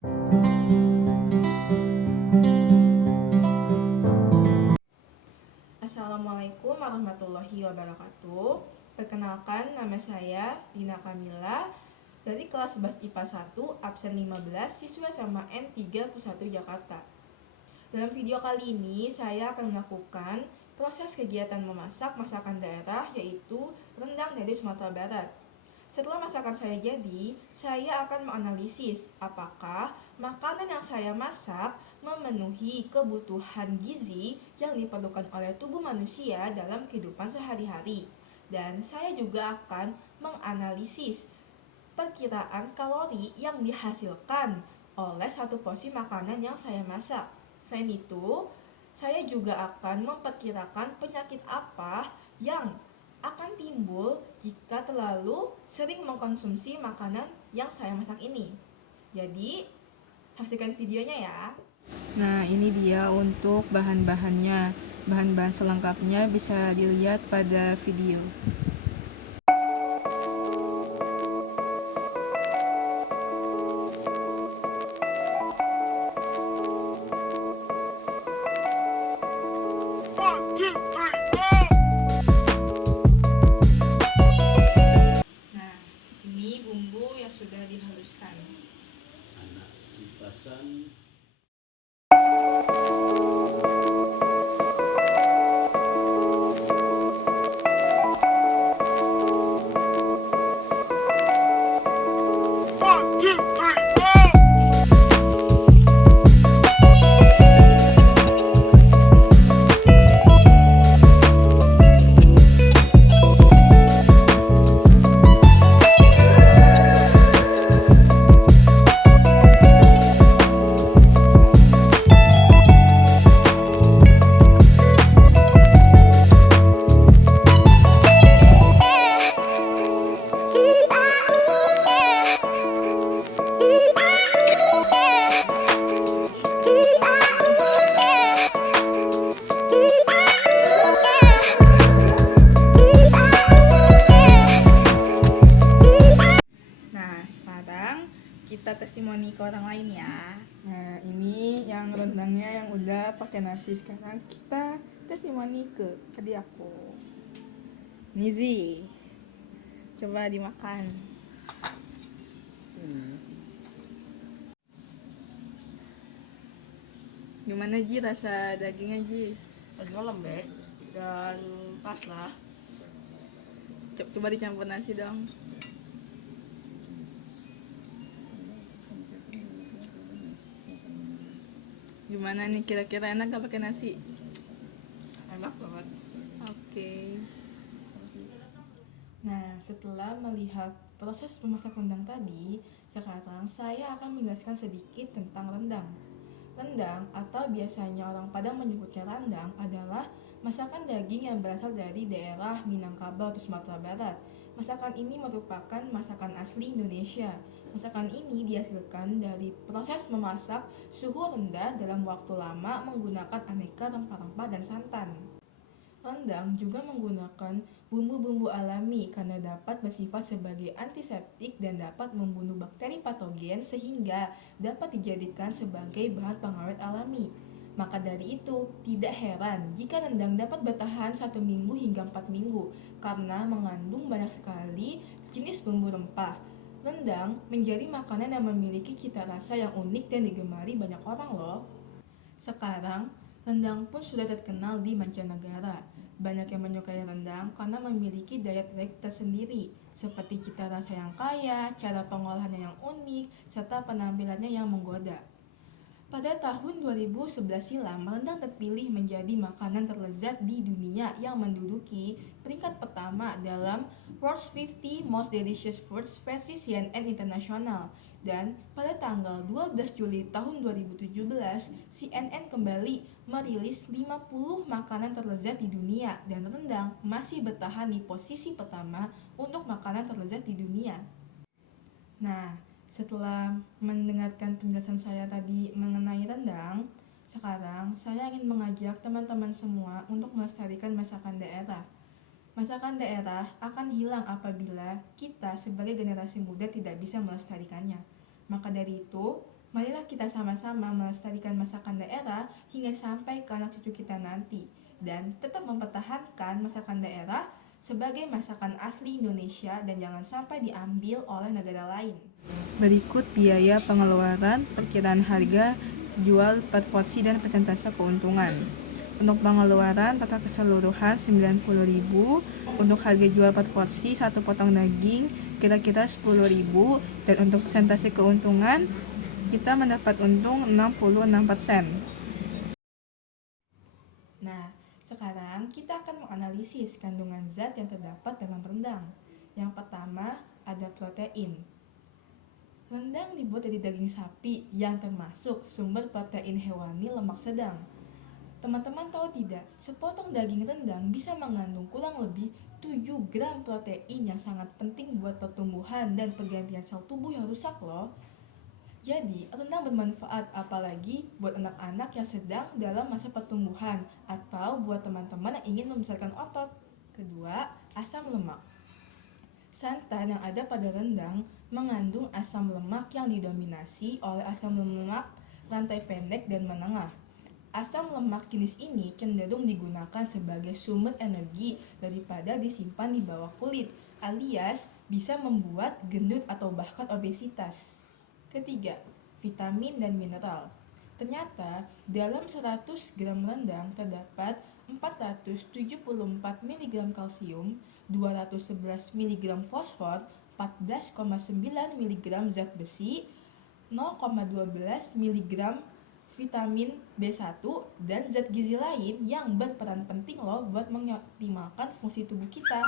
Assalamualaikum warahmatullahi wabarakatuh. Perkenalkan, nama saya Dina Kamila dari kelas 11 IPA 1, absen 15, siswa SMA N31 Jakarta. Dalam video kali ini, saya akan melakukan proses kegiatan memasak masakan daerah, yaitu rendang dari Sumatera Barat. Setelah masakan saya jadi, saya akan menganalisis apakah makanan yang saya masak memenuhi kebutuhan gizi yang diperlukan oleh tubuh manusia dalam kehidupan sehari-hari. Dan saya juga akan menganalisis perkiraan kalori yang dihasilkan oleh satu porsi makanan yang saya masak. Selain itu, saya juga akan memperkirakan penyakit apa yang akan timbul jika terlalu sering mengkonsumsi makanan yang saya masak ini. Jadi, saksikan videonya ya. Nah, ini dia untuk bahan-bahannya. Bahan-bahan selengkapnya bisa dilihat pada video. Nah, ini bumbu yang sudah dihaluskan. Anak sipasan. Nah, sekarang kita testimoni ke orang lain ya. Nah, ini yang rendangnya yang udah pakai nasi. Sekarang kita testimoni ke adik aku, Nizi. Coba dimakan. Gimana Ji rasa dagingnya Ji? Dagingnya lembek dan pas lah. Coba dicampur nasi dong. Gimana nih, kira-kira enak gak pakai nasi? Enak banget. Oke. Nah, setelah melihat proses memasak rendang tadi, sekarang saya akan menjelaskan sedikit tentang rendang. Rendang atau biasanya orang Padang menyebutnya randang adalah masakan daging yang berasal dari daerah Minangkabau atau Sumatera Barat. Masakan ini merupakan masakan asli Indonesia. Masakan ini dihasilkan dari proses memasak suhu rendah dalam waktu lama menggunakan aneka rempah-rempah dan santan. Rendang juga menggunakan bumbu-bumbu alami karena dapat bersifat sebagai antiseptik dan dapat membunuh bakteri patogen sehingga dapat dijadikan sebagai bahan pengawet alami. Maka dari itu, tidak heran jika rendang dapat bertahan 1 minggu hingga 4 minggu karena mengandung banyak sekali jenis bumbu rempah. Rendang menjadi makanan yang memiliki cita rasa yang unik dan digemari banyak orang loh. Sekarang, rendang pun sudah terkenal di mancanegara. Banyak yang menyukai rendang karena memiliki daya tarik tersendiri, seperti cita rasa yang kaya, cara pengolahannya yang unik, serta penampilannya yang menggoda. Pada tahun 2011 silam, rendang terpilih menjadi makanan terlezat di dunia yang menduduki peringkat pertama dalam World's 50 Most Delicious Foods versi CNN International. Dan pada tanggal 12 Juli tahun 2017, CNN kembali merilis 50 makanan terlezat di dunia dan rendang masih bertahan di posisi pertama untuk makanan terlezat di dunia. Nah, setelah mendengarkan penjelasan saya tadi mengenai rendang, sekarang saya ingin mengajak teman-teman semua untuk melestarikan masakan daerah. Masakan daerah akan hilang apabila kita sebagai generasi muda tidak bisa melestarikannya. Maka dari itu, Marilah kita sama-sama melestarikan masakan daerah hingga sampai ke anak cucu kita nanti, dan tetap mempertahankan masakan daerah sebagai masakan asli Indonesia dan jangan sampai diambil oleh negara lain. Berikut biaya pengeluaran, perkiraan harga jual per porsi dan persentase keuntungan. Untuk pengeluaran total keseluruhan 90.000, untuk harga jual per porsi 1 potong daging kira-kira 10.000, dan untuk persentase keuntungan kita mendapat untung 66%. Nah, sekarang kita akan menganalisis kandungan zat yang terdapat dalam rendang. Yang pertama, ada protein. Rendang dibuat dari daging sapi yang termasuk sumber protein hewani lemak sedang. Teman-teman tahu tidak, sepotong daging rendang bisa mengandung kurang lebih 7 gram protein yang sangat penting buat pertumbuhan dan pergantian sel tubuh yang rusak loh. Jadi, rendang bermanfaat apalagi buat anak-anak yang sedang dalam masa pertumbuhan atau buat teman-teman yang ingin membesarkan otot. Kedua, asam lemak. Santan yang ada pada rendang mengandung asam lemak yang didominasi oleh asam lemak rantai pendek dan menengah. Asam lemak jenis ini cenderung digunakan sebagai sumber energi daripada disimpan di bawah kulit, alias bisa membuat gendut atau bahkan obesitas. Ketiga, vitamin dan mineral. Ternyata dalam 100 gram rendang terdapat 474 mg kalsium, 211 mg fosfor, 14,9 mg zat besi, 0,12 mg vitamin B1 dan zat gizi lain yang berperan penting loh buat mengoptimalkan fungsi tubuh kita.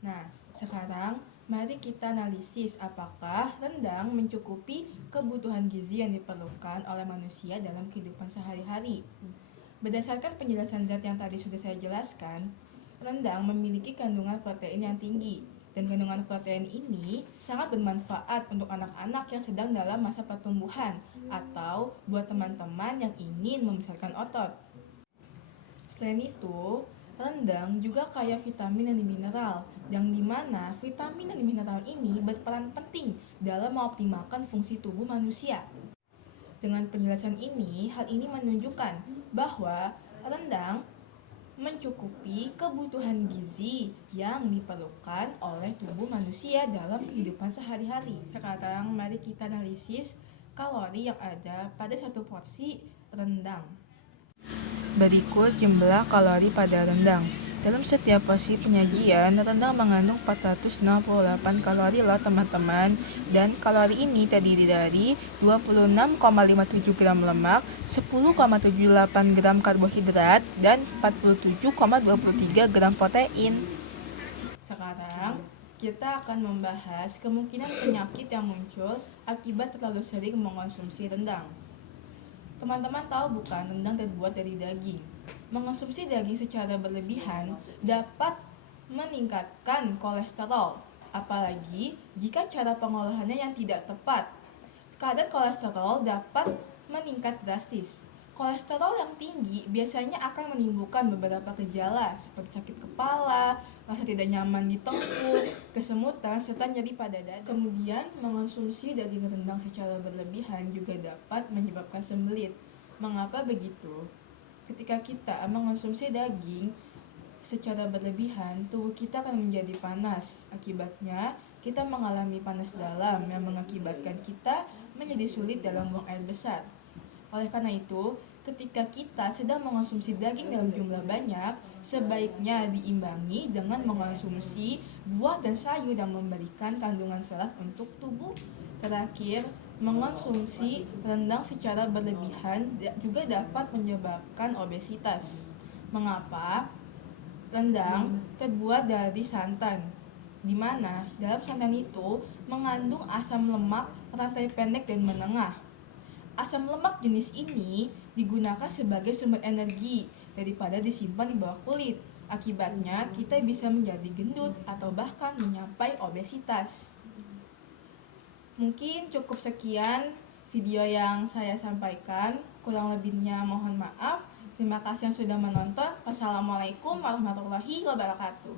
Nah, sekarang mari kita analisis apakah rendang mencukupi kebutuhan gizi yang diperlukan oleh manusia dalam kehidupan sehari-hari. Berdasarkan penjelasan zat yang tadi sudah saya jelaskan, rendang memiliki kandungan protein yang tinggi, dan kandungan protein ini sangat bermanfaat untuk anak-anak yang sedang dalam masa pertumbuhan atau buat teman-teman yang ingin membesarkan otot. Selain itu, rendang juga kaya vitamin dan mineral, yang dimana vitamin dan mineral ini berperan penting dalam mengoptimalkan fungsi tubuh manusia. Dengan penjelasan ini, hal ini menunjukkan bahwa rendang mencukupi kebutuhan gizi yang diperlukan oleh tubuh manusia dalam kehidupan sehari-hari. Sekarang mari kita analisis kalori yang ada pada satu porsi rendang. Berikut jumlah kalori pada rendang. Dalam setiap porsi penyajian, rendang mengandung 468 kalori loh teman-teman. Dan kalori ini terdiri dari 26,57 gram lemak, 10,78 gram karbohidrat, dan 47,23 gram protein. Sekarang kita akan membahas kemungkinan penyakit yang muncul akibat terlalu sering mengonsumsi rendang. Teman-teman tahu bukan, rendang terbuat dari daging. Mengonsumsi daging secara berlebihan dapat meningkatkan kolesterol, apalagi jika cara pengolahannya yang tidak tepat. Kadar kolesterol dapat meningkat drastis. Kolesterol yang tinggi biasanya akan menimbulkan beberapa gejala seperti sakit kepala, rasa tidak nyaman di tengkuk, kesemutan, serta nyeri pada dada. Kemudian, mengonsumsi daging rendang secara berlebihan juga dapat menyebabkan sembelit. Mengapa begitu? Ketika kita mengonsumsi daging secara berlebihan, tubuh kita akan menjadi panas. Akibatnya, kita mengalami panas dalam yang mengakibatkan kita menjadi sulit dalam buang air besar. Oleh karena itu, ketika kita sedang mengonsumsi daging dalam jumlah banyak, sebaiknya diimbangi dengan mengonsumsi buah dan sayur yang memberikan kandungan serat untuk tubuh. Terakhir, mengonsumsi rendang secara berlebihan juga dapat menyebabkan obesitas. Mengapa? Rendang terbuat dari santan, di mana dalam santan itu mengandung asam lemak rantai pendek dan menengah. Asam lemak jenis ini digunakan sebagai sumber energi daripada disimpan di bawah kulit. Akibatnya, kita bisa menjadi gendut atau bahkan menyampai obesitas. Mungkin cukup sekian video yang saya sampaikan. Kurang lebihnya mohon maaf. Terima kasih yang sudah menonton. Wassalamualaikum warahmatullahi wabarakatuh.